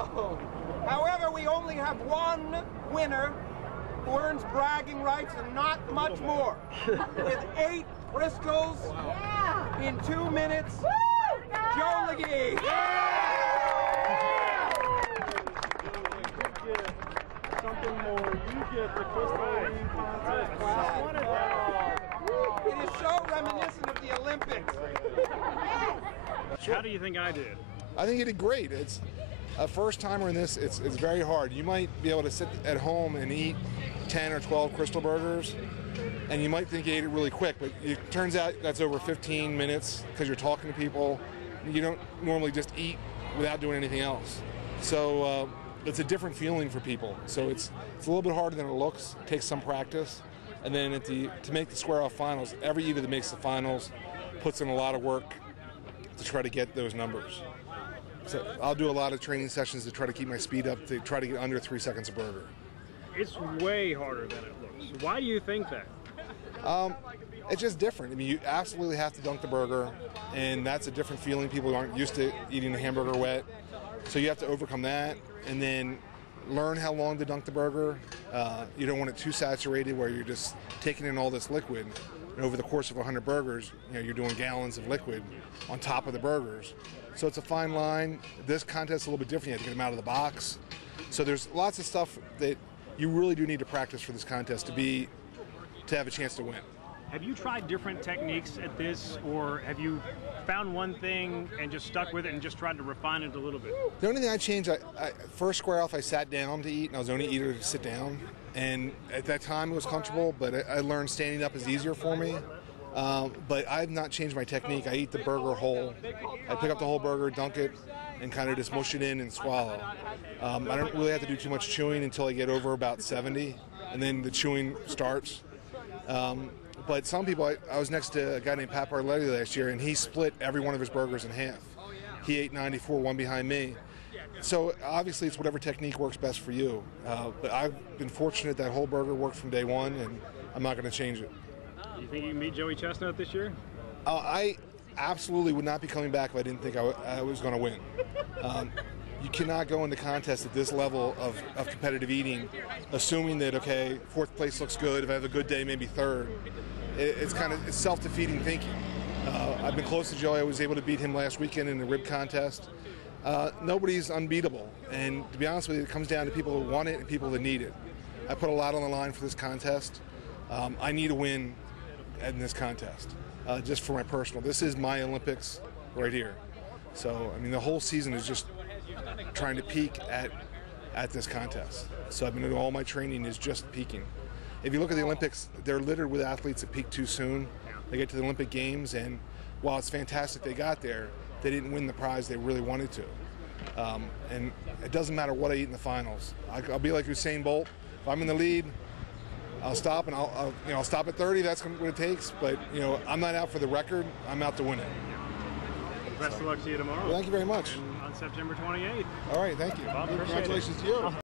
However, we only have one winner who earns bragging rights and not much more. With 8 Krystals in 2 minutes, Joe Legge. Something more. You get the Krystal eating contest class 1 It is so reminiscent of the Olympics. How do you think I did? I think you did great. It's a first timer in this. It's very hard. You might be able to sit at home and eat 10 or 12 Krystal burgers, and you might think you ate it really quick, but it turns out that's over 15 minutes because you're talking to people. You don't normally just eat without doing anything else. So it's a different feeling for people. So it's a little bit harder than it looks. It takes some practice. And then to make the square-off finals, every eater that makes the finals puts in a lot of work to try to get those numbers. So I'll do a lot of training sessions to try to keep my speed up, to try to get under 3 seconds a burger. It's way harder than it looks. Why do you think that? It's just different. I mean, you absolutely have to dunk the burger, and that's a different feeling. People aren't used to eating the hamburger wet. So you have to overcome that, and then learn how long to dunk the burger. You don't want it too saturated where you're just taking in all this liquid. And over the course of 100 burgers, you're doing gallons of liquid on top of the burgers. So it's a fine line. This contest is a little bit different. You have to get them out of the box. So there's lots of stuff that you really do need to practice for this contest to have a chance to win. Have you tried different techniques at this, or have you found one thing and just stuck with it and just tried to refine it a little bit? The only thing I changed, first square off, I sat down to eat, and I was the only eater to sit down. And at that time, it was comfortable, but I learned standing up is easier for me. But I've not changed my technique. I eat the burger whole. I pick up the whole burger, dunk it, and kind of just mush it in and swallow. I don't really have to do too much chewing until I get over about 70, and then the chewing starts. But some people, I was next to a guy named Pat Barletti last year, and he split every one of his burgers in half. He ate 94, one behind me. So obviously it's whatever technique works best for you. But I've been fortunate that whole burger worked from day one, and I'm not going to change it. You think you can meet Joey Chestnut this year? I absolutely would not be coming back if I didn't think I was going to win. You cannot go into contests at this level of competitive eating assuming that, okay, 4th place looks good, if I have a good day, maybe 3rd. It's self-defeating thinking. I've been close to Joey. I was able to beat him last weekend in the rib contest. Nobody's unbeatable, and to be honest with you, it comes down to people who want it and people that need it. I put a lot on the line for this contest. I need a win in this contest, just for my personal. This is my Olympics right here. So, I mean, the whole season is just trying to peak at this contest. So I've been doing all my training is just peaking. If you look at the Olympics, they're littered with athletes that peak too soon. They get to the Olympic Games, and while it's fantastic they got there, they didn't win the prize they really wanted to. And it doesn't matter what I eat in the finals. I'll be like Usain Bolt. If I'm in the lead, I'll stop, and I'll stop at 30. That's what it takes. But I'm not out for the record. I'm out to win it. Best of luck to you tomorrow. Well, thank you very much. And on September 28th. All right, thank you. Bob, Congratulations to you.